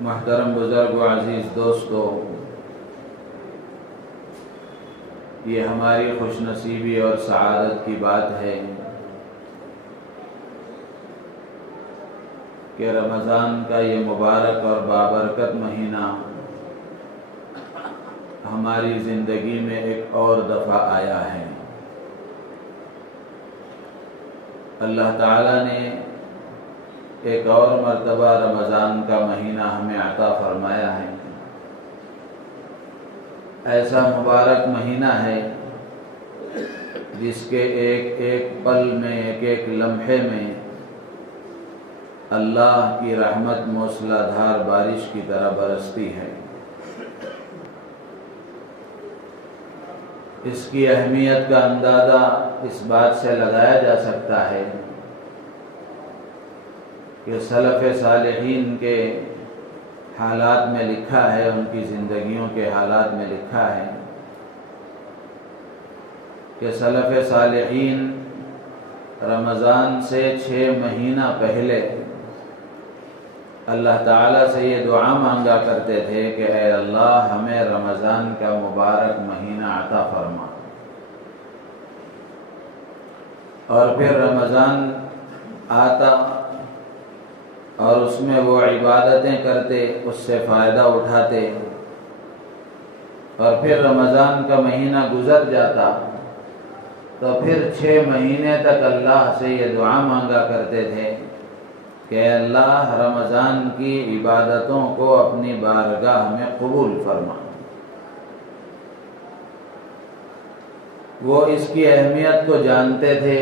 محترم بزرگ و عزیز دوستو، یہ ہماری خوش نصیبی اور سعادت کی بات ہے کہ رمضان کا یہ مبارک اور بابرکت مہینہ ہماری زندگی میں ایک اور دفعہ آیا ہے۔ اللہ تعالیٰ نے ایک اور مرتبہ رمضان کا مہینہ ہمیں عطا فرمایا ہے۔ ایسا مبارک مہینہ ہے جس کے ایک ایک پل میں، ایک ایک لمحے میں اللہ کی رحمت موسلا دھار بارش کی طرح برستی ہے۔ اس کی اہمیت کا اندازہ اس بات سے لگایا جا سکتا ہے کہ سلف صالحین کے حالات میں لکھا ہے، ان کی زندگیوں کے حالات میں لکھا ہے کہ سلف صالحین رمضان سے 6 مہینہ پہلے اللہ تعالیٰ سے یہ دعا مانگا کرتے تھے کہ اے اللہ ہمیں رمضان کا مبارک مہینہ عطا فرما، اور پھر رمضان آتا اور اس میں وہ عبادتیں کرتے، اس سے فائدہ اٹھاتے، اور پھر رمضان کا مہینہ گزر جاتا تو پھر 6 مہینے تک اللہ سے یہ دعا مانگا کرتے تھے کہ اللہ رمضان کی عبادتوں کو اپنی بارگاہ میں قبول فرما۔ وہ اس کی اہمیت کو جانتے تھے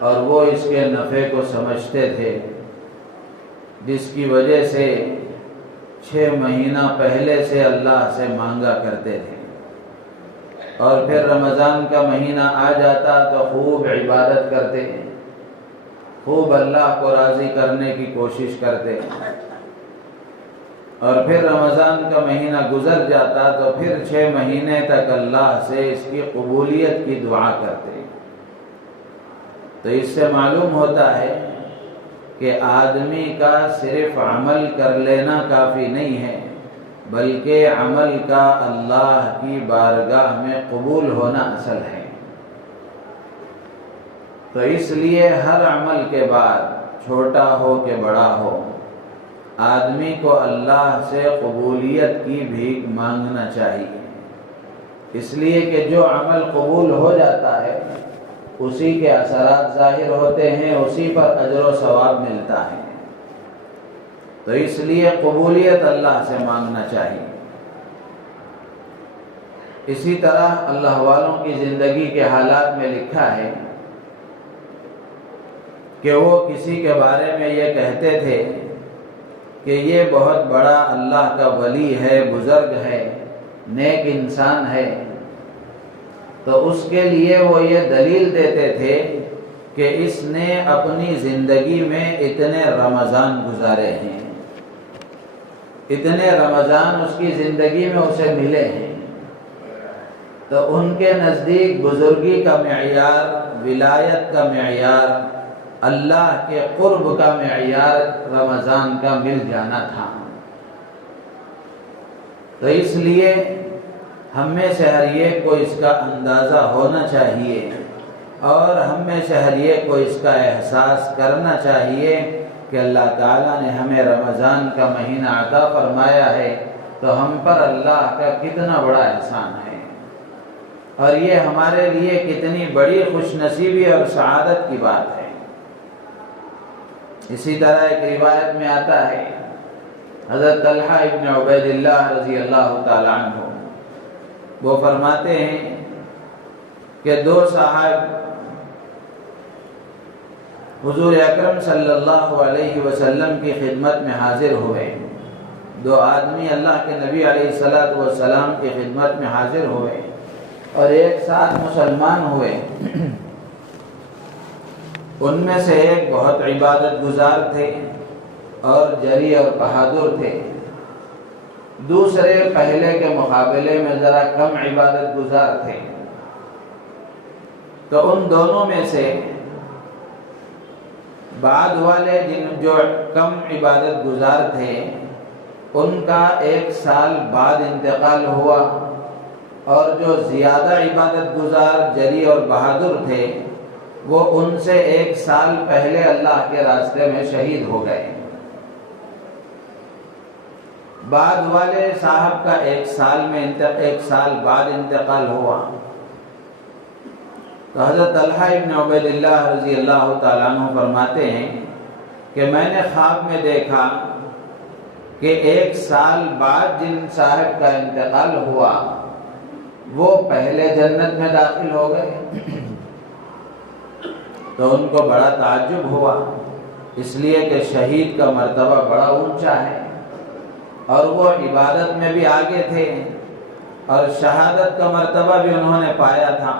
اور وہ اس کے نفع کو سمجھتے تھے، جس کی وجہ سے 6 مہینہ پہلے سے اللہ سے مانگا کرتے تھے، اور پھر رمضان کا مہینہ آ جاتا تو خوب عبادت کرتے، خوب اللہ کو راضی کرنے کی کوشش کرتے، اور پھر رمضان کا مہینہ گزر جاتا تو پھر 6 مہینے تک اللہ سے اس کی قبولیت کی دعا کرتے۔ تو اس سے معلوم ہوتا ہے کہ آدمی کا صرف عمل کر لینا کافی نہیں ہے، بلکہ عمل کا اللہ کی بارگاہ میں قبول ہونا اصل ہے۔ تو اس لیے ہر عمل کے بعد، چھوٹا ہو کہ بڑا ہو، آدمی کو اللہ سے قبولیت کی بھیک مانگنا چاہیے، اس لیے کہ جو عمل قبول ہو جاتا ہے اسی کے اثرات ظاہر ہوتے ہیں، اسی پر اجر و ثواب ملتا ہے۔ تو اس لیے قبولیت اللہ سے مانگنا چاہیے۔ اسی طرح اللہ والوں کی زندگی کے حالات میں لکھا ہے کہ وہ کسی کے بارے میں یہ کہتے تھے کہ یہ بہت بڑا اللہ کا ولی ہے، بزرگ ہے، نیک انسان ہے، تو اس کے لیے وہ یہ دلیل دیتے تھے کہ اس نے اپنی زندگی میں اتنے رمضان گزارے ہیں، اتنے رمضان اس کی زندگی میں اسے ملے ہیں۔ تو ان کے نزدیک بزرگی کا معیار، ولایت کا معیار، اللہ کے قرب کا معیار رمضان کا مل جانا تھا۔ تو اس لیے ہم میں سے ہر ایک کو اس کا اندازہ ہونا چاہیے، اور ہم میں سے ہر ایک کو اس کا احساس کرنا چاہیے کہ اللہ تعالیٰ نے ہمیں رمضان کا مہینہ عطا فرمایا ہے تو ہم پر اللہ کا کتنا بڑا احسان ہے، اور یہ ہمارے لیے کتنی بڑی خوش نصیبی اور سعادت کی بات ہے۔ اسی طرح ایک روایت میں آتا ہے، حضرت طلحہ ابن عبید اللہ رضی اللہ تعالیٰ عنہ وہ فرماتے ہیں کہ 2 صاحب حضور اکرم صلی اللہ علیہ وسلم کی خدمت میں حاضر ہوئے۔ 2 آدمی اللہ کے نبی علیہ الصلوۃ والسلام کی خدمت میں حاضر ہوئے اور ایک ساتھ مسلمان ہوئے۔ ان میں سے ایک بہت عبادت گزار تھے اور جری اور بہادر تھے، دوسرے پہلے کے مقابلے میں ذرا کم عبادت گزار تھے۔ تو ان دونوں میں سے بعد والے جو کم عبادت گزار تھے ان کا 1 سال بعد انتقال ہوا، اور جو زیادہ عبادت گزار جری اور بہادر تھے وہ ان سے 1 سال پہلے اللہ کے راستے میں شہید ہو گئے۔ بعد والے صاحب کا 1 سال بعد انتقال ہوا، تو حضرت طلحہ ابن عبید اللہ رضی اللہ تعالیٰ عنہ فرماتے ہیں کہ میں نے خواب میں دیکھا کہ 1 سال بعد جن صاحب کا انتقال ہوا وہ پہلے جنت میں داخل ہو گئے۔ تو ان کو بڑا تعجب ہوا، اس لیے کہ شہید کا مرتبہ بڑا اونچا ہے اور وہ عبادت میں بھی آگے تھے اور شہادت کا مرتبہ بھی انہوں نے پایا تھا،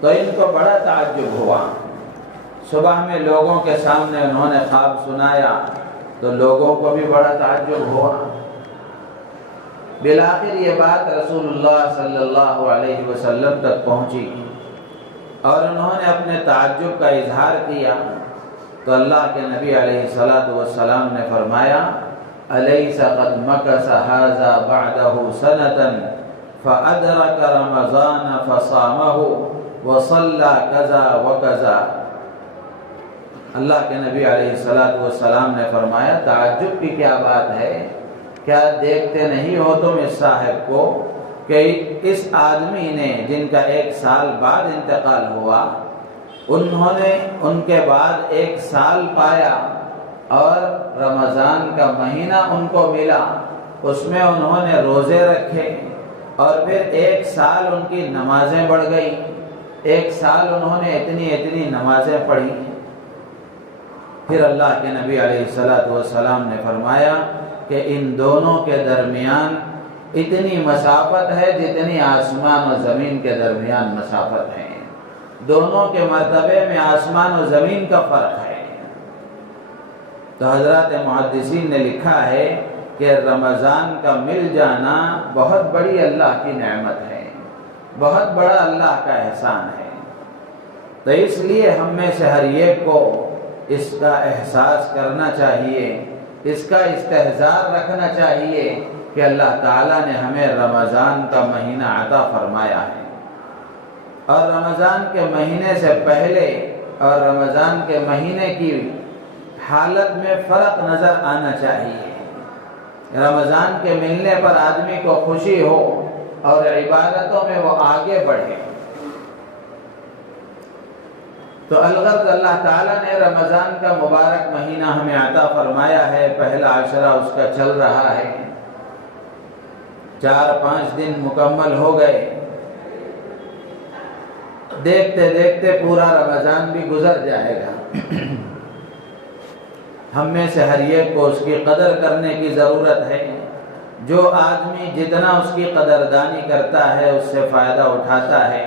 تو ان کو بڑا تعجب ہوا۔ صبح میں لوگوں کے سامنے انہوں نے خواب سنایا تو لوگوں کو بھی بڑا تعجب ہوا۔ بالآخر یہ بات رسول اللہ صلی اللہ علیہ وسلم تک پہنچی اور انہوں نے اپنے تعجب کا اظہار کیا، تو اللہ کے نبی علیہ الصلاۃ والسلام نے فرمایا الیس قد مکث ھذا بعدہ سنۃ فادرک رمضان فصامہ وصلی کذا وکذا۔ اللہ کے نبی علیہ الصلاۃ والسلام نے فرمایا تعجب کی کیا بات ہے، کیا دیکھتے نہیں ہو تم اس صاحب کو کہ اس آدمی نے جن کا 1 سال بعد انتقال ہوا انہوں نے ان کے بعد 1 سال پایا اور رمضان کا مہینہ ان کو ملا، اس میں انہوں نے روزے رکھے اور پھر 1 سال ان کی نمازیں بڑھ گئی، 1 سال انہوں نے اتنی نمازیں پڑھی۔ پھر اللہ کے نبی علیہ الصلاۃ والسلام نے فرمایا کہ ان دونوں کے درمیان اتنی مسافت ہے جتنی آسمان و زمین کے درمیان مسافت ہے، دونوں کے مرتبے میں آسمان و زمین کا فرق ہے۔ تو حضرات محدثین نے لکھا ہے کہ رمضان کا مل جانا بہت بڑی اللہ کی نعمت ہے، بہت بڑا اللہ کا احسان ہے۔ تو اس لیے ہم میں سے ہر ایک کو اس کا احساس کرنا چاہیے، اس کا استحضار رکھنا چاہیے کہ اللہ تعالیٰ نے ہمیں رمضان کا مہینہ عطا فرمایا ہے، اور رمضان کے مہینے سے پہلے اور رمضان کے مہینے کی حالت میں فرق نظر آنا چاہیے۔ رمضان کے ملنے پر آدمی کو خوشی ہو اور عبادتوں میں وہ آگے بڑھے۔ تو الغرض اللہ تعالیٰ نے رمضان کا مبارک مہینہ ہمیں عطا فرمایا ہے، پہلا عشرہ اس کا چل رہا ہے، 4-5 دن مکمل ہو گئے، دیکھتے دیکھتے پورا رمضان بھی گزر جائے گا۔ ہم میں سے ہر ایک کو اس کی قدر کرنے کی ضرورت ہے۔ جو آدمی جتنا اس کی قدردانی کرتا ہے، اس سے فائدہ اٹھاتا ہے،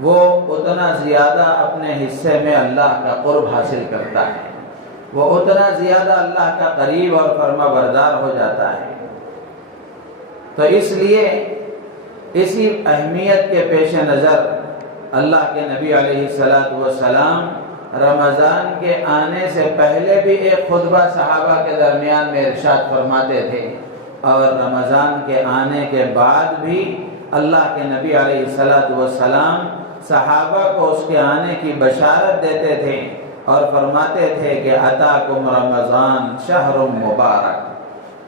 وہ اتنا زیادہ اپنے حصے میں اللہ کا قرب حاصل کرتا ہے، وہ اتنا زیادہ اللہ کا قریب اور فرما بردار ہو جاتا ہے۔ تو اس لیے اسی اہمیت کے پیش نظر اللہ کے نبی علیہ الصلاۃ والسلام رمضان کے آنے سے پہلے بھی ایک خطبہ صحابہ کے درمیان میں ارشاد فرماتے تھے، اور رمضان کے آنے کے بعد بھی اللہ کے نبی علیہ الصلاۃ والسلام صحابہ کو اس کے آنے کی بشارت دیتے تھے اور فرماتے تھے کہ اتاکم رمضان شہر مبارک،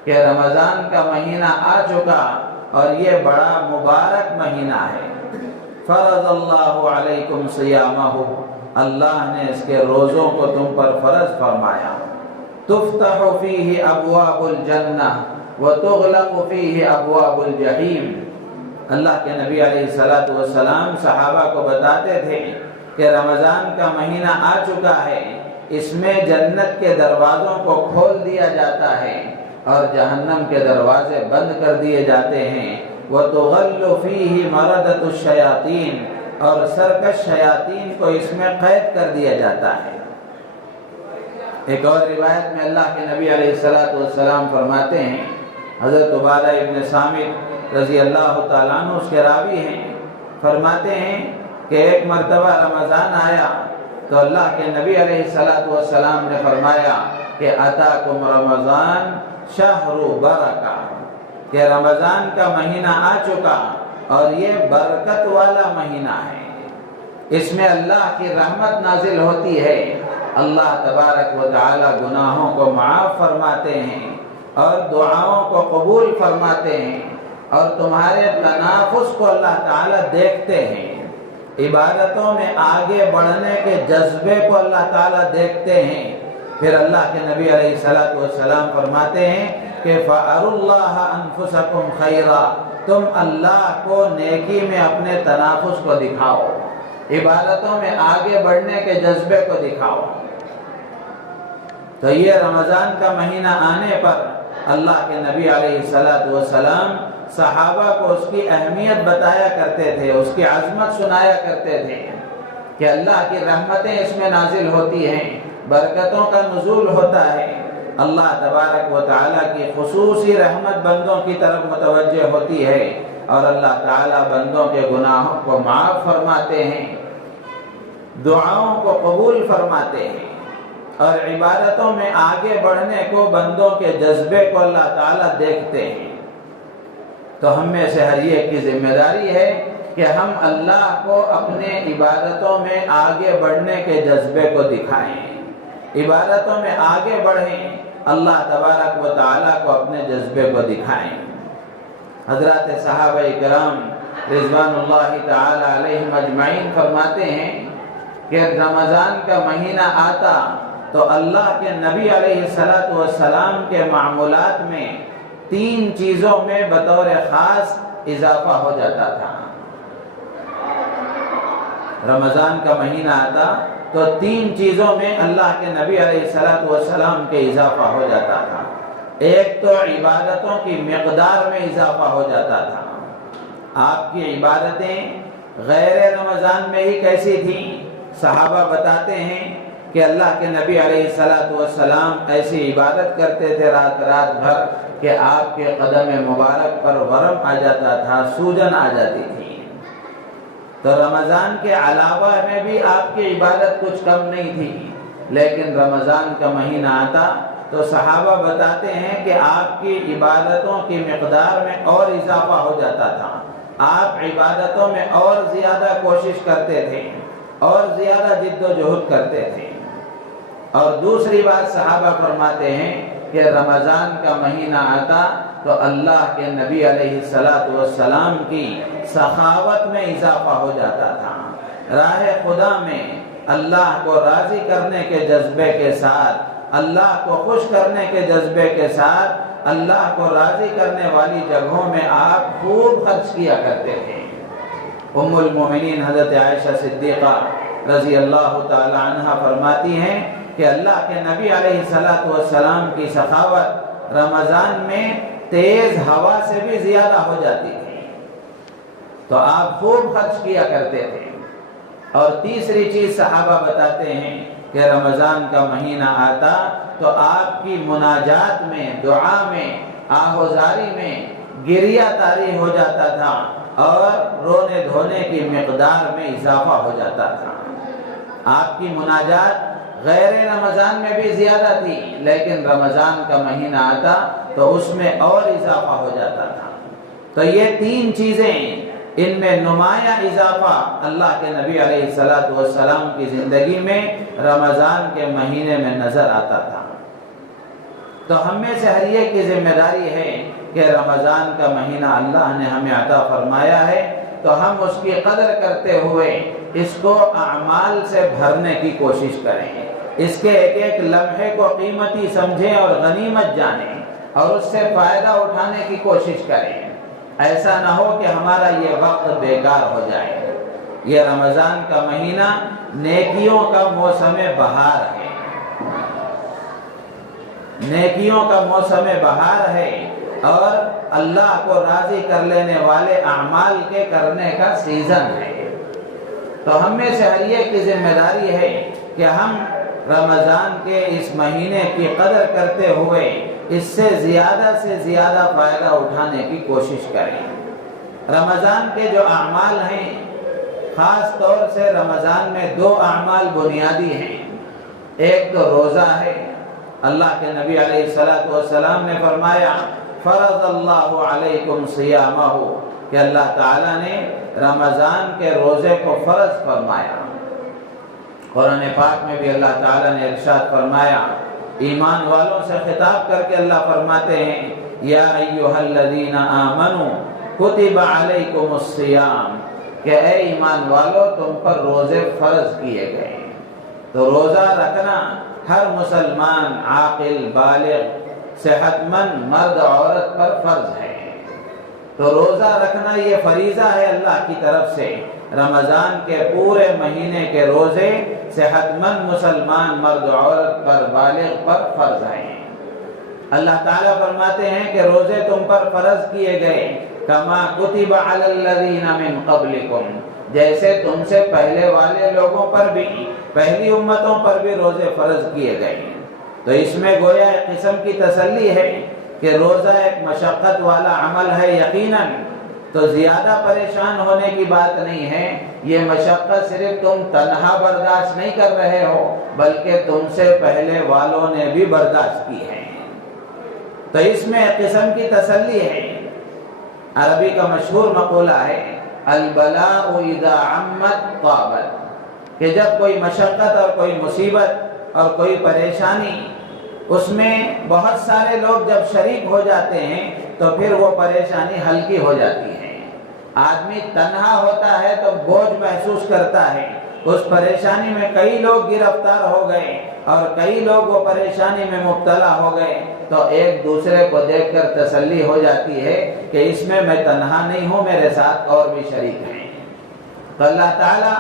کہ رمضان کا مہینہ آ چکا اور یہ بڑا مبارک مہینہ ہے۔ فرض اللہ علیکم صیامہ، اللہ نے اس کے روزوں کو تم پر فرض فرمایا۔ تفتح فیہ ابواب الجنہ وتغلق فیہ ابواب الجحیم۔ اللہ کے نبی علیہ الصلاۃ والسلام صحابہ کو بتاتے تھے کہ رمضان کا مہینہ آ چکا ہے، اس میں جنت کے دروازوں کو کھول دیا جاتا ہے اور جہنم کے دروازے بند کر دیے جاتے ہیں۔ وَتُغَلُّ فِيهِ مَرَدَةُ الشَّيَاطِينِ، اور سرکش شیاطین کو اس میں قید کر دیا جاتا ہے۔ ایک اور روایت میں اللہ کے نبی علیہ الصلاۃ والسلام فرماتے ہیں، حضرت عبادہ ابن صامت رضی اللہ تعالیٰ عنہ اس کے راوی ہیں، فرماتے ہیں کہ ایک مرتبہ رمضان آیا تو اللہ کے نبی علیہ الصلوۃ والسلام نے فرمایا کہ اتاکم رمضان شہر برکہ، کہ رمضان کا مہینہ آ چکا اور یہ برکت والا مہینہ ہے، اس میں اللہ کی رحمت نازل ہوتی ہے، اللہ تبارک و تعالی گناہوں کو معاف فرماتے ہیں اور دعاؤں کو قبول فرماتے ہیں، اور تمہارے تنافس کو اللہ تعالی دیکھتے ہیں، عبادتوں میں آگے بڑھنے کے جذبے کو اللہ تعالی دیکھتے ہیں۔ پھر اللہ کے نبی علیہ الصلوۃ والسلام فرماتے ہیں کہ فَأَرُوا اللَّهَ أَنفُسَكُمْ خَيْرًا، تم اللہ کو نیکی میں اپنے تنافس کو دکھاؤ، عبادتوں میں آگے بڑھنے کے جذبے کو دکھاؤ۔ تو یہ رمضان کا مہینہ آنے پر اللہ کے نبی علیہ الصلوۃ والسلام صحابہ کو اس کی اہمیت بتایا کرتے تھے، اس کی عظمت سنایا کرتے تھے کہ اللہ کی رحمتیں اس میں نازل ہوتی ہیں، برکتوں کا نزول ہوتا ہے، اللہ تبارک و تعالیٰ کی خصوصی رحمت بندوں کی طرف متوجہ ہوتی ہے، اور اللہ تعالیٰ بندوں کے گناہوں کو معاف فرماتے ہیں، دعاؤں کو قبول فرماتے ہیں، اور عبادتوں میں آگے بڑھنے کو بندوں کے جذبے کو اللہ تعالیٰ دیکھتے ہیں۔ تو ہم میں سے ہر ایک کی ذمہ داری ہے کہ ہم اللہ کو اپنے عبادتوں میں آگے بڑھنے کے جذبے کو دکھائیں، عبادتوں میں آگے بڑھیں، اللہ تبارک و تعالیٰ کو اپنے جذبے کو دکھائیں۔ حضرات صحابہ کرام رضوان اللہ تعالی علیہم اجمعین فرماتے ہیں کہ رمضان کا مہینہ آتا تو اللہ کے نبی علیہ الصلوۃ والسلام کے معمولات میں 3 چیزوں میں بطور خاص اضافہ ہو جاتا تھا۔ رمضان کا مہینہ آتا تو 3 چیزوں میں اللہ کے نبی علیہ الصلوۃ والسلام کے اضافہ ہو جاتا تھا۔ ایک تو عبادتوں کی مقدار میں اضافہ ہو جاتا تھا، آپ کی عبادتیں غیر رمضان میں ہی کیسی تھیں؟ صحابہ بتاتے ہیں کہ اللہ کے نبی علیہ الصلوۃ والسلام ایسی عبادت کرتے تھے رات بھر کہ آپ کے قدم مبارک پر ورم آ جاتا تھا، سوجن آ جاتی تھی۔ تو رمضان کے علاوہ میں بھی آپ کی عبادت کچھ کم نہیں تھی، لیکن رمضان کا مہینہ آتا تو صحابہ بتاتے ہیں کہ آپ کی عبادتوں کی مقدار میں اور اضافہ ہو جاتا تھا، آپ عبادتوں میں اور زیادہ کوشش کرتے تھے اور زیادہ جد و جہد کرتے تھے۔ اور دوسری بات صحابہ فرماتے ہیں کہ رمضان کا مہینہ آتا تو اللہ کے نبی علیہ الصلوۃ والسلام کی سخاوت میں اضافہ ہو جاتا تھا، راہ خدا میں اللہ کو راضی کرنے کے جذبے کے ساتھ، اللہ کو خوش کرنے کے جذبے کے ساتھ، اللہ کو راضی کرنے والی جگہوں میں آپ خوب خرچ کیا کرتے تھے۔ ام المومنین حضرت عائشہ صدیقہ رضی اللہ تعالی عنہ فرماتی ہیں کہ اللہ کے نبی علیہ الصلوۃ والسلام کی سخاوت رمضان میں تیز ہوا سے بھی زیادہ ہو جاتی تھی، تو آپ خوب خرچ کیا کرتے تھے۔ اور تیسری چیز صحابہ بتاتے ہیں کہ رمضان کا مہینہ آتا تو آپ کی مناجات میں، دعا میں، آہوزاری میں گریہ طاری ہو جاتا تھا اور رونے دھونے کی مقدار میں اضافہ ہو جاتا تھا۔ آپ کی مناجات غیر رمضان میں بھی زیادہ تھی، لیکن رمضان کا مہینہ آتا تو اس میں اور اضافہ ہو جاتا تھا۔ تو یہ 3 چیزیں، ان میں نمایاں اضافہ اللہ کے نبی علیہ الصلوۃ والسلام کی زندگی میں رمضان کے مہینے میں نظر آتا تھا۔ تو ہم میں سے ہر ایک کی ذمہ داری ہے کہ رمضان کا مہینہ اللہ نے ہمیں عطا فرمایا ہے تو ہم اس کی قدر کرتے ہوئے اس کو اعمال سے بھرنے کی کوشش کریں، اس کے ایک ایک لمحے کو قیمتی سمجھیں اور غنیمت جانیں اور اس سے فائدہ اٹھانے کی کوشش کریں۔ ایسا نہ ہو کہ ہمارا یہ وقت بیکار ہو جائے۔ یہ رمضان کا مہینہ نیکیوں کا موسم بہار ہے، نیکیوں کا موسم بہار ہے اور اللہ کو راضی کر لینے والے اعمال کے کرنے کا سیزن ہے۔ تو ہم میں سے ہر ایک کی ذمہ داری ہے کہ ہم رمضان کے اس مہینے کی قدر کرتے ہوئے اس سے زیادہ فائدہ اٹھانے کی کوشش کریں۔ رمضان کے جو اعمال ہیں خاص طور سے رمضان میں دو اعمال بنیادی ہیں۔ ایک تو روزہ ہے۔ اللہ کے نبی علیہ الصلوۃ والسلام نے فرمایا فرض اللہ علیکم صیامہ، کہ اللہ تعالیٰ نے رمضان کے روزے کو فرض فرمایا۔ قرآن پاک میں بھی اللہ تعالیٰ نے ارشاد فرمایا، ایمان والوں سے خطاب کر کے اللہ فرماتے ہیں یا ایھا الذین آمنوا کتب علیکم الصیام، کہ اے ایمان والو تم پر روزے فرض کیے گئے۔ تو روزہ رکھنا ہر مسلمان عاقل بالغ صحت مند مرد عورت پر فرض ہے۔ تو روزہ رکھنا یہ فریضہ ہے اللہ کی طرف سے۔ رمضان کے پورے مہینے کے روزے صحت مند مسلمان مرد عورت پر بالغ پر فرض ہیں۔ اللہ تعالیٰ فرماتے ہیں کہ روزے تم پر فرض کیے گئے کما کتب علی الذین من قبلکم، جیسے تم سے پہلے والے لوگوں پر بھی، پہلی امتوں پر بھی روزے فرض کیے گئے ہیں۔ تو اس میں گویا ایک قسم کی تسلی ہے کہ روزہ ایک مشقت والا عمل ہے یقیناً، تو زیادہ پریشان ہونے کی بات نہیں ہے۔ یہ مشقت صرف تم تنہا برداشت نہیں کر رہے ہو، بلکہ تم سے پہلے والوں نے بھی برداشت کی ہے، تو اس میں ایک قسم کی تسلی ہے۔ عربی کا مشہور مقولہ ہے البلاء اذا عمت طابت، کہ جب کوئی مشقت اور کوئی مصیبت اور کوئی پریشانی، اس میں بہت سارے لوگ جب شریک ہو جاتے ہیں تو پھر وہ پریشانی ہلکی ہو جاتی ہے۔ آدمی تنہا ہوتا ہے تو بوجھ محسوس کرتا ہے، اس پریشانی میں کئی لوگ گرفتار ہو گئے اور کئی لوگ وہ پریشانی میں مبتلا ہو گئے، تو ایک دوسرے کو دیکھ کر تسلی ہو جاتی ہے کہ اس میں تنہا نہیں ہوں، میرے ساتھ اور بھی شریک ہیں۔ تو اللہ تعالیٰ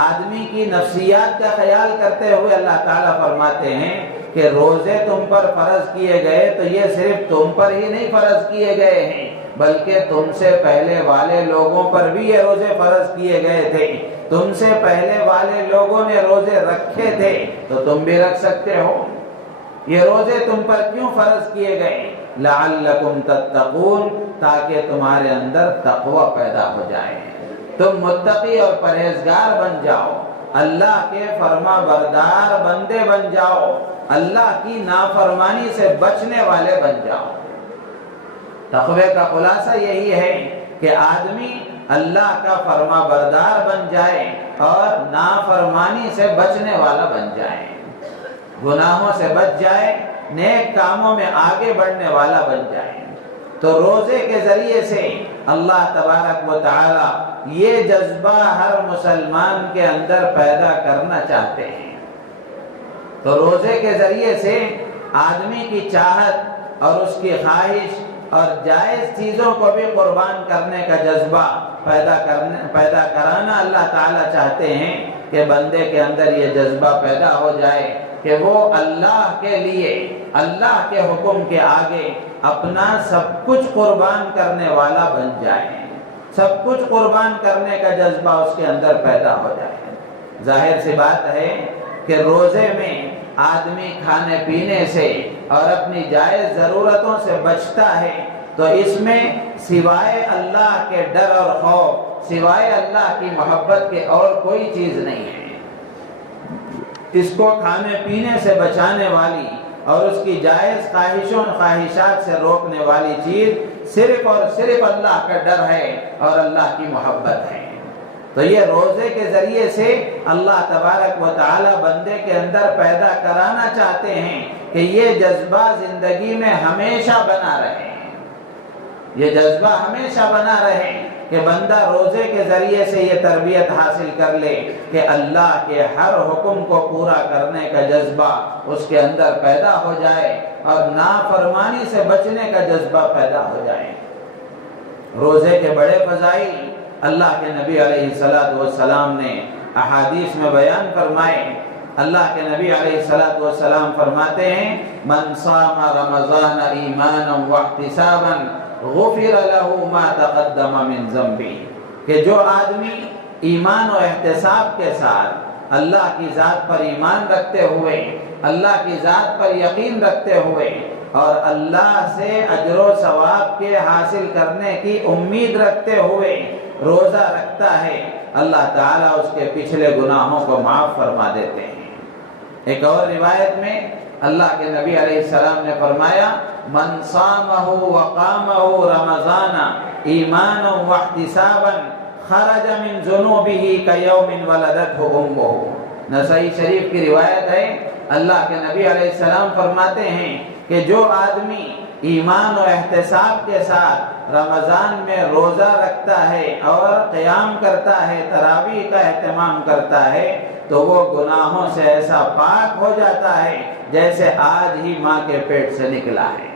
آدمی کی نفسیات کا خیال کرتے ہوئے اللہ تعالیٰ فرماتے ہیں کہ روزے تم پر فرض کیے گئے، تو یہ صرف تم پر ہی نہیں فرض کیے گئے ہیں، بلکہ تم سے پہلے والے لوگوں پر بھی یہ روزے فرض کیے گئے تھے۔ تم سے پہلے والے لوگوں نے روزے رکھے تھے تو تم بھی رکھ سکتے ہو۔ یہ روزے تم پر کیوں فرض کیے گئے؟ لعلکم تتقون، تاکہ تمہارے اندر تقوی پیدا ہو جائے، تم متقی اور پرہیزگار بن جاؤ، اللہ کے فرما بردار بندے بن جاؤ، اللہ کی نافرمانی سے بچنے والے بن جاؤ۔ تقوی کا خلاصہ یہی ہے کہ آدمی اللہ کا فرما بردار بن جائے اور نافرمانی سے بچنے والا بن جائے، گناہوں سے بچ جائے، نیک کاموں میں آگے بڑھنے والا بن جائے۔ تو روزے کے ذریعے سے اللہ تبارک و تعالی یہ جذبہ ہر مسلمان کے اندر پیدا کرنا چاہتے ہیں۔ تو روزے کے ذریعے سے آدمی کی چاہت اور اس کی خواہش اور جائز چیزوں کو بھی قربان کرنے کا جذبہ پیدا کرانا اللہ تعالیٰ چاہتے ہیں کہ بندے کے اندر یہ جذبہ پیدا ہو جائے کہ وہ اللہ کے لیے، اللہ کے حکم کے آگے اپنا سب کچھ قربان کرنے والا بن جائے، سب کچھ قربان کرنے کا جذبہ اس کے اندر پیدا ہو جائے۔ ظاہر سی بات ہے کہ روزے میں آدمی کھانے پینے سے اور اپنی جائز ضرورتوں سے بچتا ہے، تو اس میں سوائے اللہ کے ڈر اور خوف، سوائے اللہ کی محبت کے اور کوئی چیز نہیں ہے۔ اس کو کھانے پینے سے بچانے والی اور اس کی جائز خواہشوں خواہشات سے روکنے والی چیز صرف اور صرف اللہ کا ڈر ہے اور اللہ کی محبت ہے۔ تو یہ روزے کے ذریعے سے اللہ تبارک و تعالی بندے کے اندر پیدا کرانا چاہتے ہیں کہ یہ جذبہ زندگی میں ہمیشہ بنا رہے، یہ جذبہ ہمیشہ بنا رہے کہ بندہ روزے کے ذریعے سے یہ تربیت حاصل کر لے کہ اللہ کے ہر حکم کو پورا کرنے کا جذبہ اس کے اندر پیدا ہو جائے اور نافرمانی سے بچنے کا جذبہ پیدا ہو جائے۔ روزے کے بڑے فضائل اللہ کے نبی علیہ الصلوۃ والسلام نے احادیث میں بیان فرمائے۔ اللہ کے نبی علیہ الصلوۃ والسلام فرماتے ہیں من صام رمضان ایمانا واحتسابا غفر له ما تقدم من ذنبه، کہ جو آدمی ایمان و احتساب کے ساتھ اللہ کی ذات پر ایمان رکھتے ہوئے، اللہ کی ذات پر یقین رکھتے ہوئے اور اللہ سے اجر و ثواب کے حاصل کرنے کی امید رکھتے ہوئے روزہ رکھتا ہے، اللہ تعالیٰ اس کے پچھلے گناہوں کو معاف فرما دیتے ہیں۔ ایک اور روایت میں اللہ کے نبی علیہ السلام نے فرمایا من صامہ وقامہ رمضان ایمانا واحتسابا خرج من ذنوبہ کیوم ولدتہ امہ۔ نسائی شریف کی روایت ہے، اللہ کے نبی علیہ السلام فرماتے ہیں کہ جو آدمی ایمان و احتساب کے ساتھ رمضان میں روزہ رکھتا ہے اور قیام کرتا ہے، تراویح کا اہتمام کرتا ہے، تو وہ گناہوں سے ایسا پاک ہو جاتا ہے جیسے آج ہی ماں کے پیٹ سے نکلا ہے۔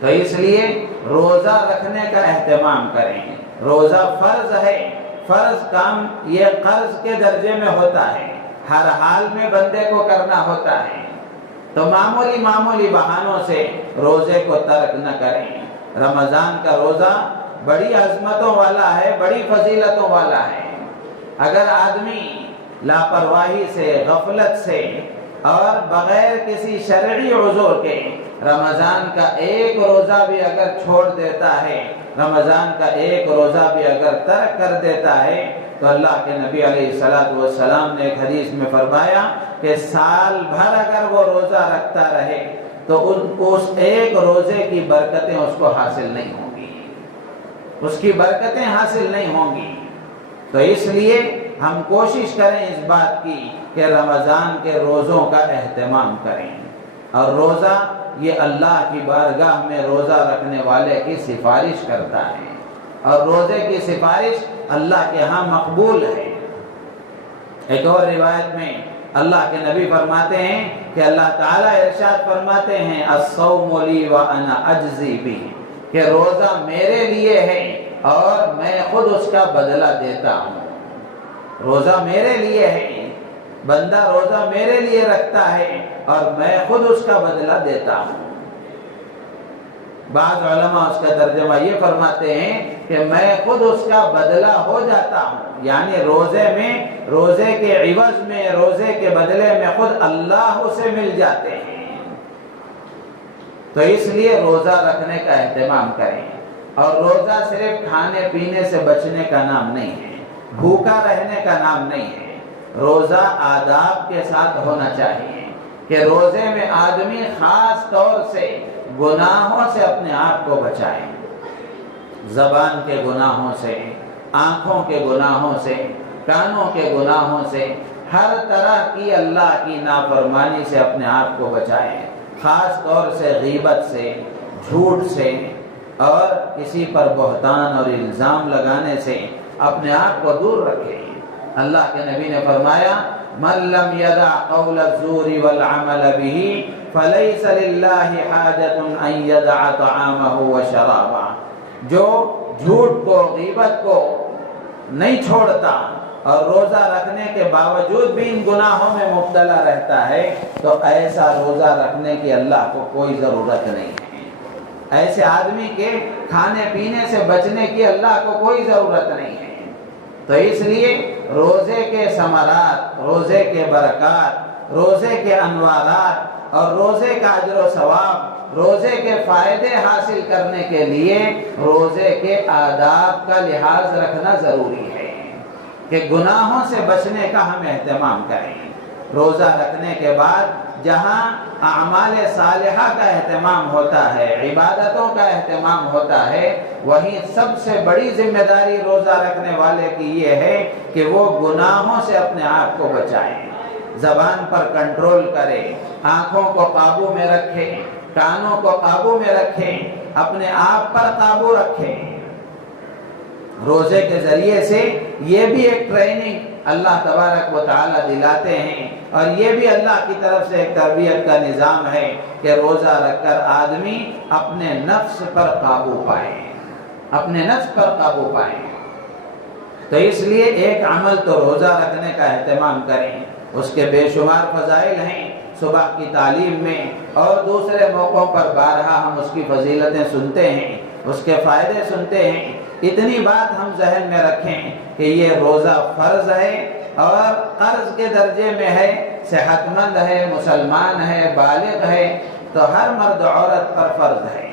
تو اس لیے روزہ رکھنے کا اہتمام کریں۔ روزہ فرض ہے، فرض کام یہ قرض کے درجے میں ہوتا ہے، ہر حال میں بندے کو کرنا ہوتا ہے، تو معمولی بہانوں سے روزے کو ترک نہ کریں۔ رمضان کا روزہ بڑی عظمتوں والا ہے، بڑی فضیلتوں والا ہے۔ اگر آدمی لاپرواہی سے، غفلت سے اور بغیر کسی شرعی عذر کے رمضان کا ایک روزہ بھی اگر چھوڑ دیتا ہے، رمضان کا ایک روزہ بھی اگر ترک کر دیتا ہے، تو اللہ کے نبی علیہ السلام نے ایک حدیث میں فرمایا کہ سال بھر اگر وہ روزہ رکھتا رہے تو اس ایک روزے کی برکتیں اس کو حاصل نہیں ہوں گی، اس کی برکتیں حاصل نہیں ہوں گی۔ تو اس لیے ہم کوشش کریں اس بات کی کہ رمضان کے روزوں کا اہتمام کریں، اور روزہ یہ اللہ کی بارگاہ میں روزہ رکھنے والے کی سفارش کرتا ہے، اور روزے کی سفارش اللہ کے ہاں مقبول ہے۔ ایک اور روایت میں اللہ کے نبی فرماتے ہیں کہ اللہ تعالیٰ ارشاد فرماتے ہیں الصوم لی وانا اجزی بہ، کہ روزہ میرے لیے ہے اور میں خود اس کا بدلہ دیتا ہوں۔ روزہ میرے لیے ہے، بندہ روزہ میرے لیے رکھتا ہے اور میں خود اس کا بدلہ دیتا ہوں۔ بعض علماء اس کا ترجمہ یہ فرماتے ہیں کہ میں خود اس کا بدلہ ہو جاتا ہوں، یعنی روزے میں، روزے کے عوض میں، روزے کے بدلے میں خود اللہ اسے مل جاتے ہیں۔ تو اس لیے روزہ رکھنے کا اہتمام کریں، اور روزہ صرف کھانے پینے سے بچنے کا نام نہیں ہے، بھوکا رہنے کا نام نہیں ہے۔ روزہ آداب کے ساتھ ہونا چاہیے کہ روزے میں آدمی خاص طور سے گناہوں سے اپنے آپ کو بچائے، زبان کے گناہوں سے، آنکھوں کے گناہوں سے، کانوں کے گناہوں سے، ہر طرح کی اللہ کی نافرمانی سے اپنے آپ کو بچائے، خاص طور سے غیبت سے، جھوٹ سے، اور کسی پر بہتان اور الزام لگانے سے اپنے آپ کو دور رکھے۔ اللہ کے نبی نے فرمایا من لم یدع قول الزور والعمل به فلیس للہ حاجۃ ان یدع طعامہ وشرابہ، جو جھوٹ کو، غیبت کو نہیں چھوڑتا اور روزہ رکھنے کے باوجود بھی ان گناہوں میں مبتلا رہتا ہے، تو ایسا روزہ رکھنے کی اللہ کو کوئی ضرورت نہیں ہے، ایسے آدمی کے کھانے پینے سے بچنے کی اللہ کو کوئی ضرورت نہیں ہے۔ تو اس لیے روزے کے ثمرات، روزے کے برکات، روزے کے انوارات اور روزے کا اجر و ثواب، روزے کے فائدے حاصل کرنے کے لیے روزے کے آداب کا لحاظ رکھنا ضروری ہے کہ گناہوں سے بچنے کا ہم اہتمام کریں۔ روزہ رکھنے کے بعد جہاں اعمال صالحہ کا اہتمام ہوتا ہے، عبادتوں کا اہتمام ہوتا ہے، وہیں سب سے بڑی ذمہ داری روزہ رکھنے والے کی یہ ہے کہ وہ گناہوں سے اپنے آپ کو بچائیں، زبان پر کنٹرول کرے، آنکھوں کو قابو میں رکھے، کانوں کو قابو میں رکھے، اپنے آپ پر قابو رکھے۔ روزے کے ذریعے سے یہ بھی ایک ٹریننگ اللہ تبارک و تعالی دلاتے ہیں، اور یہ بھی اللہ کی طرف سے ایک تربیت کا نظام ہے کہ روزہ رکھ کر آدمی اپنے نفس پر قابو پائے، اپنے نفس پر قابو پائے۔ تو اس لیے ایک عمل تو روزہ رکھنے کا اہتمام کریں، اس کے بے شمار فضائل ہیں، صبح کی تعلیم میں اور دوسرے موقعوں پر بارہا ہم اس کی فضیلتیں سنتے ہیں، اس کے فائدے سنتے ہیں۔ اتنی بات ہم ذہن میں رکھیں کہ یہ روزہ فرض ہے اور قرض کے درجے میں ہے، صحت مند ہے، مسلمان ہے، بالغ ہے، تو ہر مرد عورت پر فرض ہے۔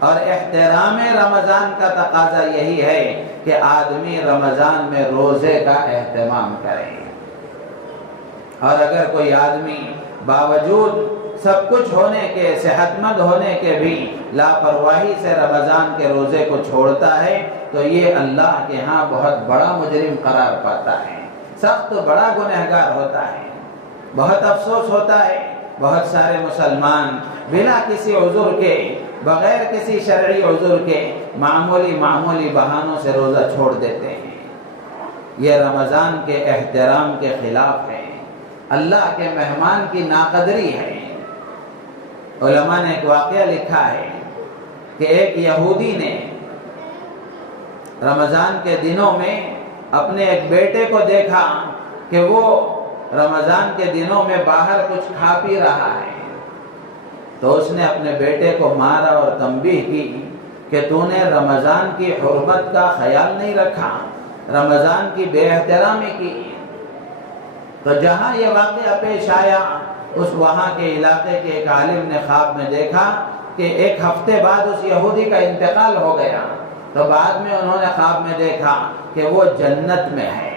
اور احترام رمضان کا تقاضا یہی ہے کہ آدمی رمضان میں روزے کا اہتمام کرے۔ اور اگر کوئی آدمی باوجود سب کچھ ہونے کے، صحت مند ہونے کے بھی لاپرواہی سے رمضان کے روزے کو چھوڑتا ہے تو یہ اللہ کے ہاں بہت بڑا مجرم قرار پاتا ہے، سخت بڑا گنہگار ہوتا ہے۔ بہت افسوس ہوتا ہے، بہت سارے مسلمان بنا کسی عذر کے، بغیر کسی شرعی عذر کے معمولی بہانوں سے روزہ چھوڑ دیتے ہیں۔ یہ رمضان کے احترام کے خلاف ہے، اللہ کے مہمان کی ناقدری ہے۔ علماء نے ایک واقعہ لکھا ہے کہ ایک یہودی نے رمضان کے دنوں میں اپنے ایک بیٹے کو دیکھا کہ وہ رمضان کے دنوں میں باہر کچھ کھا پی رہا ہے، تو اس نے اپنے بیٹے کو مارا اور تنبیہ کی کہ تو نے رمضان کی حرمت کا خیال نہیں رکھا، رمضان کی بے احترامی کی۔ تو جہاں یہ واقعہ پیش آیا، اس وہاں کے علاقے کے ایک عالم نے خواب میں دیکھا کہ ایک ہفتے بعد اس یہودی کا انتقال ہو گیا، تو بعد میں انہوں نے خواب میں دیکھا کہ وہ جنت میں ہے،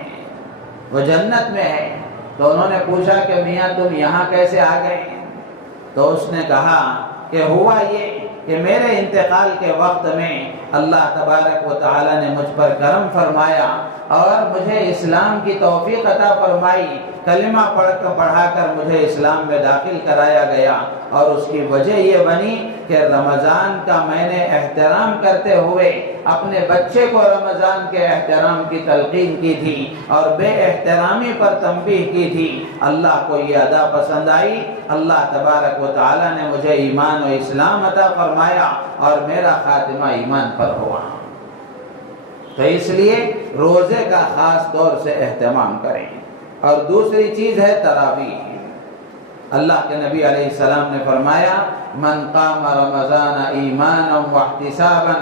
وہ جنت میں ہے۔ تو انہوں نے پوچھا کہ میاں تم یہاں کیسے آ گئے؟ تو اس نے کہا کہ ہوا یہ کہ میرے انتقال کے وقت میں اللہ تبارک و تعالی نے مجھ پر کرم فرمایا اور مجھے اسلام کی توفیق عطا فرمائی، کلمہ پڑھا کر مجھے اسلام میں داخل کرایا گیا، اور اس کی وجہ یہ بنی کہ رمضان کا میں نے احترام کرتے ہوئے اپنے بچے کو رمضان کے احترام کی تلقین کی تھی اور بے احترامی پر تنبیہ کی تھی۔ اللہ کو یہ ادا پسند آئی، اللہ تبارک و تعالی نے مجھے ایمان و اسلام عطا فرمایا اور میرا خاتمہ ایمان پر ہوا۔ تو اس لیے روزے کا خاص طور سے اہتمام کریں۔ اور دوسری چیز ہے تراویح۔ اللہ کے نبی علیہ السلام نے فرمایا من قام رمضان ایمانا واحتسابا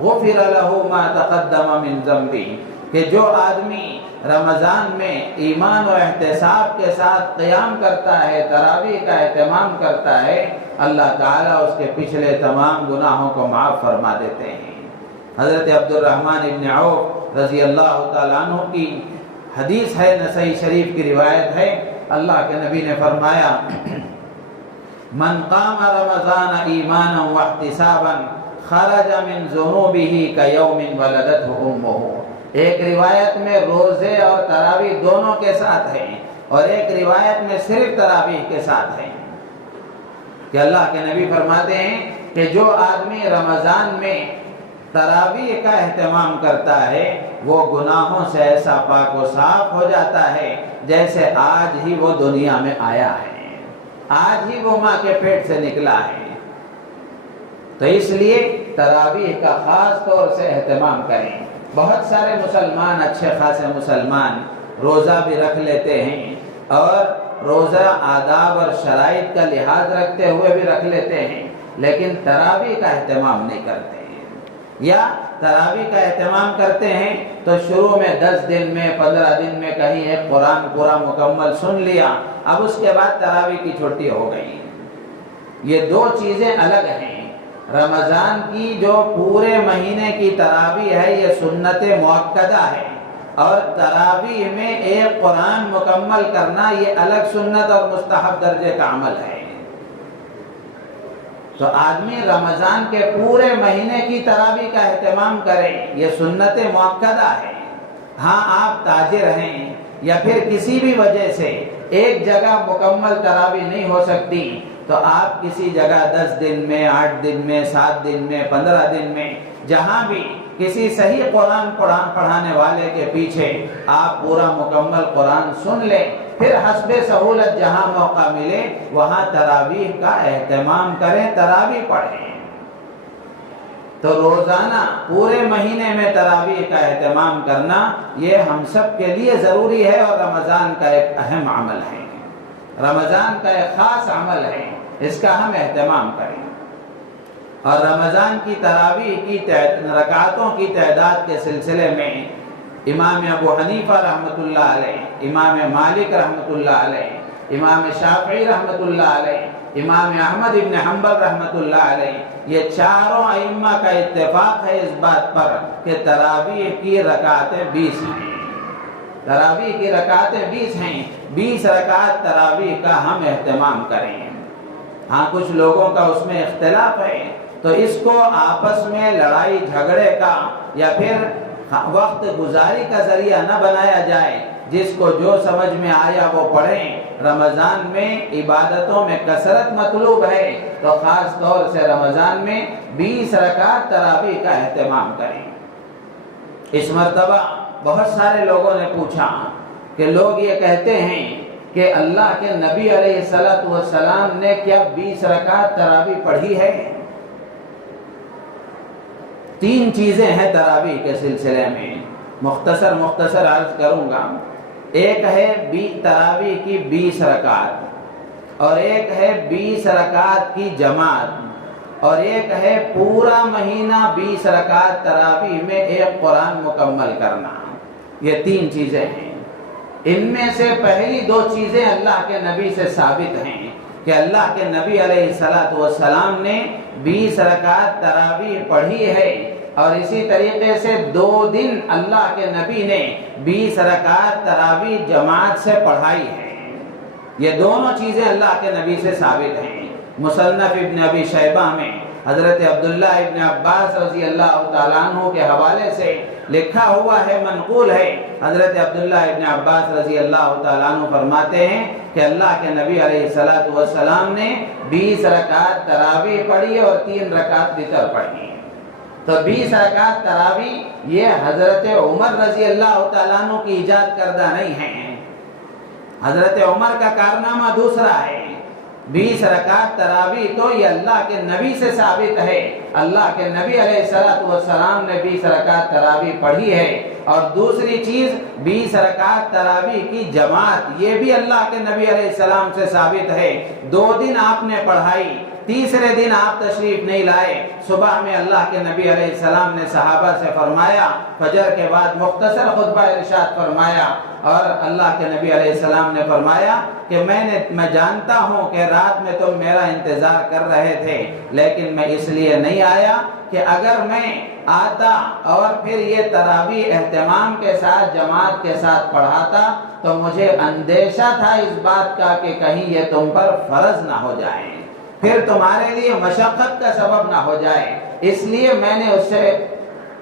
غفر له ما تقدم من ذنبه، کہ جو آدمی رمضان میں ایمان و احتساب کے ساتھ قیام کرتا ہے، تراویح کا اہتمام کرتا ہے، اللہ تعالیٰ اس کے پچھلے تمام گناہوں کو معاف فرما دیتے ہیں۔ حضرت عبد الرحمن ابن عوف رضی اللہ تعالیٰ عنہ کی حدیث ہے، نسائی شریف کی روایت ہے، اللہ کے نبی نے فرمایا من قام رمضان ایمانا واحتسابا خرج من ذنوبه كيوم ولدته امه۔ ایک روایت میں روزے اور تراویح دونوں کے ساتھ ہے، اور ایک روایت میں صرف تراویح کے ساتھ ہے، کہ اللہ کے نبی فرماتے ہیں کہ جو آدمی رمضان میں تراویح کا اہتمام کرتا ہے وہ گناہوں سے ایسا پاک و صاف ہو جاتا ہے جیسے آج ہی وہ دنیا میں آیا ہے، آج ہی وہ ماں کے پیٹ سے نکلا ہے۔ تو اس لیے تراویح کا خاص طور سے اہتمام کریں۔ بہت سارے مسلمان، اچھے خاصے مسلمان روزہ بھی رکھ لیتے ہیں، اور روزہ آداب اور شرائط کا لحاظ رکھتے ہوئے بھی رکھ لیتے ہیں، لیکن تراویح کا اہتمام نہیں کرتے ہیں، یا تراویح کا اہتمام کرتے ہیں تو شروع میں 10 دن میں 15 دن میں کہیں ایک قرآن پورا مکمل سن لیا، اب اس کے بعد تراویح کی چھٹی ہو گئی۔ یہ دو چیزیں الگ ہیں۔ رمضان کی جو پورے مہینے کی تراویح ہے یہ سنت مؤکدہ ہے، اور تراویح میں ایک قرآن مکمل کرنا یہ الگ سنت اور مستحب درجے کا عمل ہے۔ تو آدمی رمضان کے پورے مہینے کی تراویح کا اہتمام کرے، یہ سنت مؤکدہ ہے۔ ہاں آپ تاجر ہیں یا پھر کسی بھی وجہ سے ایک جگہ مکمل تراویح نہیں ہو سکتی تو آپ کسی جگہ 10 دن میں، 8 دن میں، 7 دن میں، 15 دن میں، جہاں بھی کسی صحیح قرآن پڑھانے والے کے پیچھے آپ پورا مکمل قرآن سن لیں، پھر حسب سہولت جہاں موقع ملے وہاں تراویح کا اہتمام کریں، تراویح پڑھیں۔ تو روزانہ پورے مہینے میں تراویح کا اہتمام کرنا یہ ہم سب کے لیے ضروری ہے، اور رمضان کا ایک اہم عمل ہے، رمضان کا ایک خاص عمل ہے، اس کا ہم اہتمام کریں۔ اور رمضان کی تراویح کی رکعتوں کی تعداد کے سلسلے میں امام ابو حنیفہ رحمۃ اللہ علیہ، امام مالک رحمۃ اللہ علیہ، امام شافعی رحمۃ اللہ علیہ امام احمد ابن حنبل رحمۃ اللہ علیہ، یہ چاروں ائمہ کا اتفاق ہے اس بات پر کہ تراویح کی رکعتیں 20 ہیں، تراویح کی رکعتیں 20 ہیں، 20 رکعت تراویح کا ہم اہتمام کریں۔ ہاں کچھ لوگوں کا اس میں اختلاف ہے، تو اس کو آپس میں لڑائی جھگڑے کا یا پھر وقت گزاری کا ذریعہ نہ بنایا جائے، جس کو جو سمجھ میں آیا وہ پڑھیں۔ رمضان میں عبادتوں میں کثرت مطلوب ہے، تو خاص طور سے رمضان میں 20 رکعت تراویح کا اہتمام کریں۔ اس مرتبہ بہت سارے لوگوں نے پوچھا کہ لوگ یہ کہتے ہیں کہ اللہ کے نبی علیہ السلام نے کیا 20 رکعت تراویح پڑھی ہے؟ 3 چیزیں ہیں تراویح کے سلسلے میں، مختصر عرض کروں گا۔ ایک ہے تراویح کی 20 رکعت، اور ایک ہے 20 رکعت کی جماعت، اور ایک ہے پورا مہینہ 20 رکعت تراویح میں ایک قرآن مکمل کرنا۔ یہ 3 چیزیں ہیں۔ ان میں سے پہلی 2 چیزیں اللہ کے نبی سے ثابت ہیں کہ اللہ کے نبی علیہ السلام نے 20 رکعت تراویح پڑھی ہے، اور اسی طریقے سے 2 دن اللہ کے نبی نے 20 رکعت تراویح جماعت سے پڑھائی ہے۔ یہ دونوں چیزیں اللہ کے نبی سے ثابت ہیں۔ مصنف ابن ابی شیبہ میں حضرت عبداللہ ابن عباس رضی اللہ تعالیٰ عنہ کے حوالے سے لکھا ہوا ہے، منقول ہے، حضرت عبداللہ ابن عباس رضی اللہ تعالیٰ عنہ فرماتے ہیں کہ اللہ کے نبی علیہ السلام نے 20 رکعت تراویح پڑھی اور 3 رکعت وتر پڑھی۔ تو 20 رکعت تراویح یہ حضرت عمر رضی اللہ تعالیٰ عنہ کی ایجاد کردہ نہیں ہے، حضرت عمر کا کارنامہ دوسرا ہے۔ 20 رکعت تراویح تو یہ اللہ کے نبی سے ثابت ہے، اللہ کے نبی علیہ السلام نے 20 رکعت تراویح پڑھی ہے۔ اور دوسری چیز 20 رکعت تراویح کی جماعت، یہ بھی اللہ کے نبی علیہ السلام سے ثابت ہے۔ 2 دن آپ نے پڑھائی، تیسرے دن آپ تشریف نہیں لائے۔ صبح میں اللہ کے نبی علیہ السلام نے صحابہ سے فرمایا، فجر کے بعد مختصر خطبہ ارشاد فرمایا، اور اللہ کے نبی علیہ السلام نے فرمایا کہ میں جانتا ہوں کہ رات میں تم میرا انتظار کر رہے تھے، لیکن میں اس لیے نہیں آیا کہ اگر میں آتا اور پھر یہ تراویح اہتمام کے ساتھ جماعت کے ساتھ پڑھاتا تو مجھے اندیشہ تھا اس بات کا کہ کہیں یہ تم پر فرض نہ ہو جائے، پھر تمہارے لیے مشقت کا سبب نہ ہو جائے، اس لیے میں نے اس سے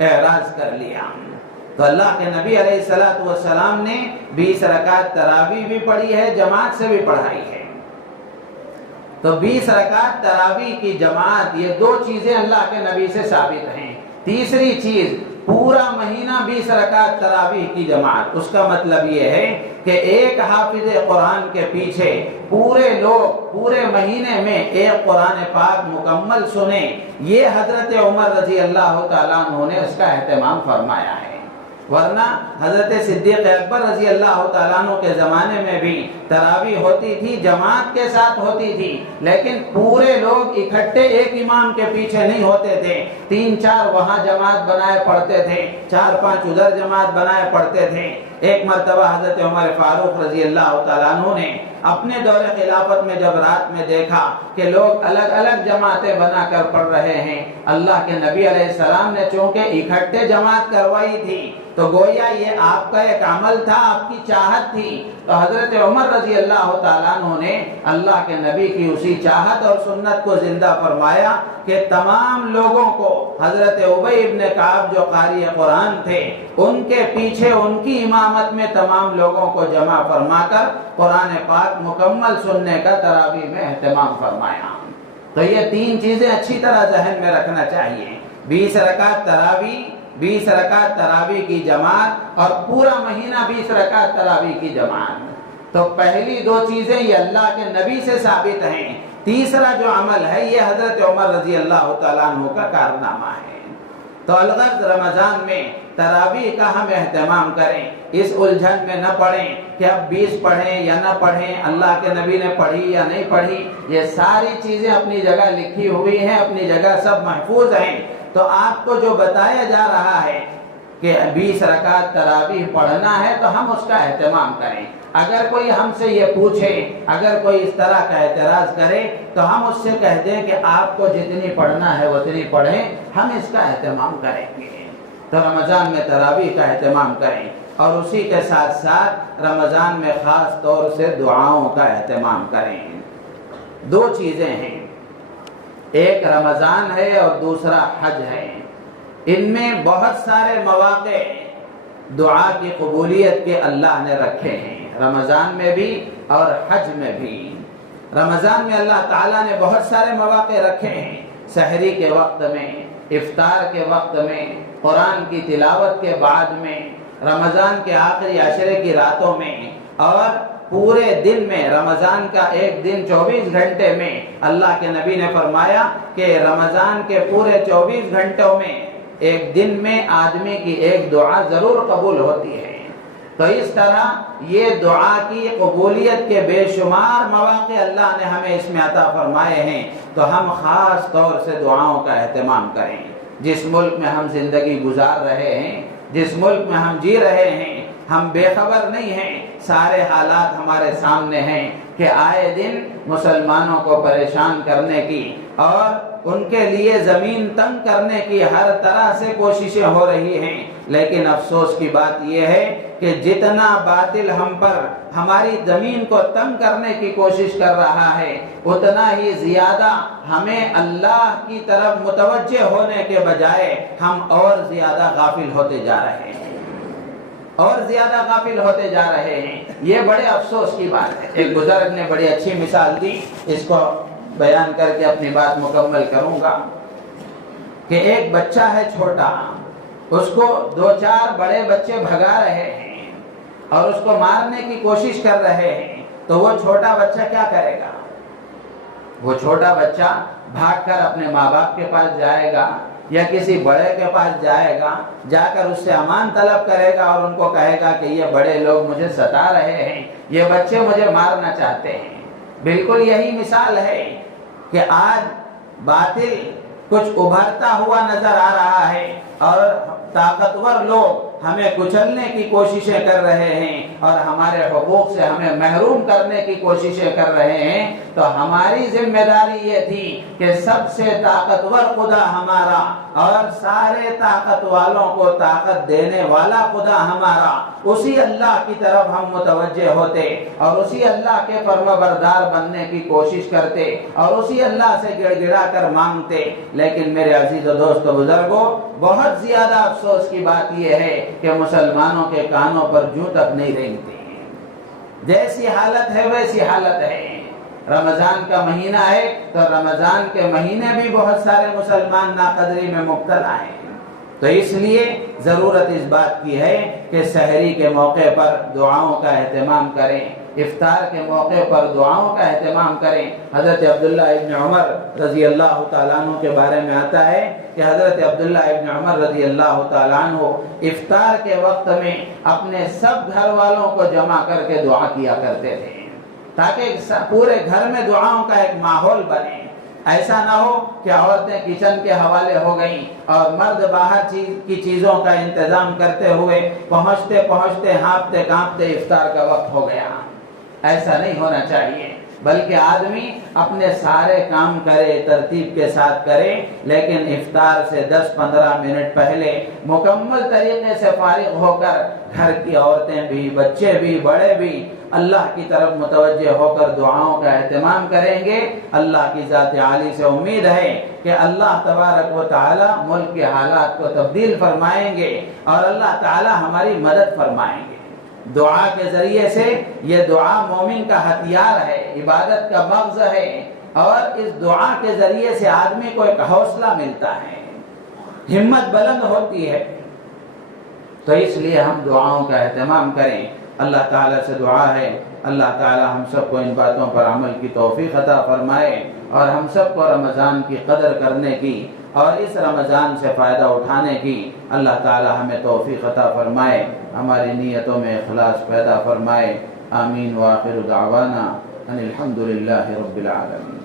اعراض کر لیا۔ تو اللہ کے نبی علیہ السلام نے 20 رکعت تراویح بھی پڑھی ہے، جماعت سے بھی پڑھائی ہے۔ تو 20 رکعت تراویح کی جماعت، یہ 2 چیزیں اللہ کے نبی سے ثابت ہیں۔ تیسری چیز پورا مہینہ 20 رکعت تراویح کی جماعت، اس کا مطلب یہ ہے کہ ایک حافظ قرآن کے پیچھے پورے لوگ پورے مہینے میں ایک قرآن پاک مکمل سنیں، یہ حضرت عمر رضی اللہ تعالیٰ عنہ نے اس کا اہتمام فرمایا ہے۔ ورنہ حضرت صدیق اکبر رضی اللہ تعالیٰ عنہ کے زمانے میں بھی تراویح ہوتی تھی، جماعت کے ساتھ ہوتی تھی، لیکن پورے لوگ اکٹھے ایک امام کے پیچھے نہیں ہوتے تھے، 3-4 وہاں جماعت بنائے پڑھتے تھے، 4-5 ادھر جماعت بنائے پڑھتے تھے۔ ایک مرتبہ حضرت عمر فاروق رضی اللہ تعالیٰ عنہ نے اپنے دور خلافت میں جب رات میں دیکھا کہ لوگ الگ الگ جماعتیں بنا کر پڑھ رہے ہیں، اللہ کے نبی علیہ السلام نے چونکہ اکٹھے جماعت کروائی تھی تو گویا یہ آپ کا ایک عمل تھا، آپ کی چاہت تھی، تو حضرت عمر رضی اللہ تعالیٰ عنہ نے اللہ کے نبی کی اسی چاہت اور سنت کو زندہ فرمایا کہ تمام لوگوں کو حضرت ابی ابن کعب جو قاری قرآن تھے ان کے پیچھے ان کی امامت میں تمام لوگوں کو جمع فرما کر قرآن پاک مکمل سننے کا تراویح میں اہتمام فرمایا۔ تو یہ 3 چیزیں اچھی طرح ذہن میں رکھنا چاہیے، 20 رکعت تراویح، 20 رکعت تراویح کی جماعت، اور پورا مہینہ 20 رکعت تراویح کی جماعت۔ تو پہلی 2 چیزیں یہ اللہ کے نبی سے ثابت ہیں، تیسرا جو عمل ہے یہ حضرت عمر رضی اللہ تعالیٰ عنہ کا کارنامہ ہے۔ تو الغرض رمضان میں تراویح کا ہم اہتمام کریں، اس الجھن میں نہ پڑھیں کہ اب 20 پڑھیں یا نہ پڑھیں، اللہ کے نبی نے پڑھی یا نہیں پڑھی، یہ ساری چیزیں اپنی جگہ لکھی ہوئی ہیں، اپنی جگہ سب محفوظ ہیں۔ تو آپ کو جو بتایا جا رہا ہے کہ 20 رکعت تراویح پڑھنا ہے تو ہم اس کا اہتمام کریں۔ اگر کوئی ہم سے یہ پوچھے، اگر کوئی اس طرح کا اعتراض کرے تو ہم اس سے کہہ دیں کہ آپ کو جتنی پڑھنا ہے اتنی پڑھیں، ہم اس کا اہتمام کریں گے۔ تو رمضان میں تراویح کا اہتمام کریں، اور اسی کے ساتھ ساتھ رمضان میں خاص طور سے دعاؤں کا اہتمام کریں۔ دو چیزیں ہیں، ایک رمضان ہے اور دوسرا حج ہے۔ ان میں بہت سارے مواقع دعا کی قبولیت کے اللہ نے رکھے ہیں، رمضان میں بھی اور حج میں بھی۔ رمضان میں اللہ تعالیٰ نے بہت سارے مواقع رکھے ہیں، سحری کے وقت میں، افطار کے وقت میں، قرآن کی تلاوت کے بعد میں، رمضان کے آخری عشرے کی راتوں میں، اور پورے دن میں۔ رمضان کا ایک دن 24 گھنٹے میں اللہ کے نبی نے فرمایا کہ رمضان کے پورے 24 گھنٹوں میں ایک دن میں آدمی کی ایک دعا ضرور قبول ہوتی ہے۔ تو اس طرح یہ دعا کی قبولیت کے بے شمار مواقع اللہ نے ہمیں اس میں عطا فرمائے ہیں، تو ہم خاص طور سے دعاؤں کا اہتمام کریں۔ جس ملک میں ہم زندگی گزار رہے ہیں، جس ملک میں ہم جی رہے ہیں، ہم بے خبر نہیں ہیں، سارے حالات ہمارے سامنے ہیں کہ آئے دن مسلمانوں کو پریشان کرنے کی اور ان کے لیے زمین تنگ کرنے کی ہر طرح سے کوششیں ہو رہی ہیں، لیکن افسوس کی بات یہ ہے کہ جتنا باطل ہم پر ہماری زمین کو تنگ کرنے کی کوشش کر رہا ہے، اتنا ہی زیادہ ہمیں اللہ کی طرف متوجہ ہونے کے بجائے ہم اور زیادہ غافل ہوتے جا رہے ہیں، اور زیادہ غافل ہوتے جا رہے ہیں۔ یہ بڑے افسوس کی بات ہے۔ ایک بزرگ نے بڑی اچھی مثال دی، اس کو بیان کر کے اپنی بات مکمل کروں گا، کہ ایک بچہ ہے چھوٹا، اس کو 2-4 بڑے بچے بھگا رہے ہیں اور اس کو مارنے کی کوشش کر رہے ہیں، تو وہ چھوٹا بچہ کیا کرے گا؟ وہ چھوٹا بچہ بھاگ کر اپنے ماں باپ کے پاس جائے گا یا کسی بڑے کے پاس جائے گا، جا کر اس سے امان طلب کرے گا اور ان کو کہے گا کہ یہ بڑے لوگ مجھے ستا رہے ہیں، یہ بچے مجھے مارنا چاہتے ہیں۔ بالکل یہی مثال ہے کہ آج باطل کچھ ابھرتا ہوا نظر آ رہا ہے اور طاقتور لوگ ہمیں کچلنے کی کوششیں کر رہے ہیں اور ہمارے حقوق سے ہمیں محروم کرنے کی کوششیں کر رہے ہیں، تو ہماری ذمہ داری یہ تھی کہ سب سے طاقتور خدا ہمارا اور سارے طاقت والوں کو طاقت دینے والا خدا ہمارا، اسی اللہ کی طرف ہم متوجہ ہوتے اور اسی اللہ کے فرما بردار بننے کی کوشش کرتے اور اسی اللہ سے گڑ گڑا کر مانگتے۔ لیکن میرے عزیز و دوست و بزرگوں، بہت زیادہ افسوس کی بات یہ ہے کہ مسلمانوں کے کانوں پر جوں تک نہیں رینگتے ہیں۔ جیسی حالت ہے ویسی حالت ہے۔ رمضان کا مہینہ ہے تو رمضان کے مہینے بھی بہت سارے مسلمان ناقدری میں مبتلا ہیں، تو اس لیے ضرورت اس بات کی ہے کہ سحری کے موقع پر دعاؤں کا اہتمام کریں، افطار کے موقع پر دعاؤں کا اہتمام کریں۔ حضرت عبداللہ ابن عمر رضی اللہ تعالیٰ عنہ کے بارے میں آتا ہے کہ حضرت عبداللہ ابن عمر رضی اللہ تعالیٰ عنہ افطار کے وقت میں اپنے سب گھر والوں کو جمع کر کے دعا کیا کرتے تھے، تاکہ پورے گھر میں دعاؤں کا ایک ماحول بنے۔ ایسا نہ ہو کہ عورتیں کچن کے حوالے ہو گئیں اور مرد باہر کی چیزوں کا انتظام کرتے ہوئے پہنچتے پہنچتے ہانپتے کانپتے افطار کا وقت ہو گیا۔ ایسا نہیں ہونا چاہیے، بلکہ آدمی اپنے سارے کام کرے، ترتیب کے ساتھ کرے، لیکن افطار سے 10-15 منٹ پہلے مکمل طریقے سے فارغ ہو کر گھر کی عورتیں بھی، بچے بھی، بڑے بھی اللہ کی طرف متوجہ ہو کر دعاؤں کا اہتمام کریں گے۔ اللہ کی ذات عالی سے امید ہے کہ اللہ تبارک و تعالی ملک کے حالات کو تبدیل فرمائیں گے اور اللہ تعالی ہماری مدد فرمائیں گے۔ دعا کے ذریعے سے، یہ دعا مومن کا ہتھیار ہے، عبادت کا مغز ہے، اور اس دعا کے ذریعے سے آدمی کو ایک حوصلہ ملتا ہے، ہمت بلند ہوتی ہے۔ تو اس لیے ہم دعاؤں کا اہتمام کریں۔ اللہ تعالیٰ سے دعا ہے اللہ تعالیٰ ہم سب کو ان باتوں پر عمل کی توفیق عطا فرمائے اور ہم سب کو رمضان کی قدر کرنے کی اور اس رمضان سے فائدہ اٹھانے کی اللہ تعالیٰ ہمیں توفیق عطا فرمائے، ہماری نیتوں میں اخلاص پیدا فرمائے۔ آمین وآخر دعوانا ان الحمد للہ رب العالمین۔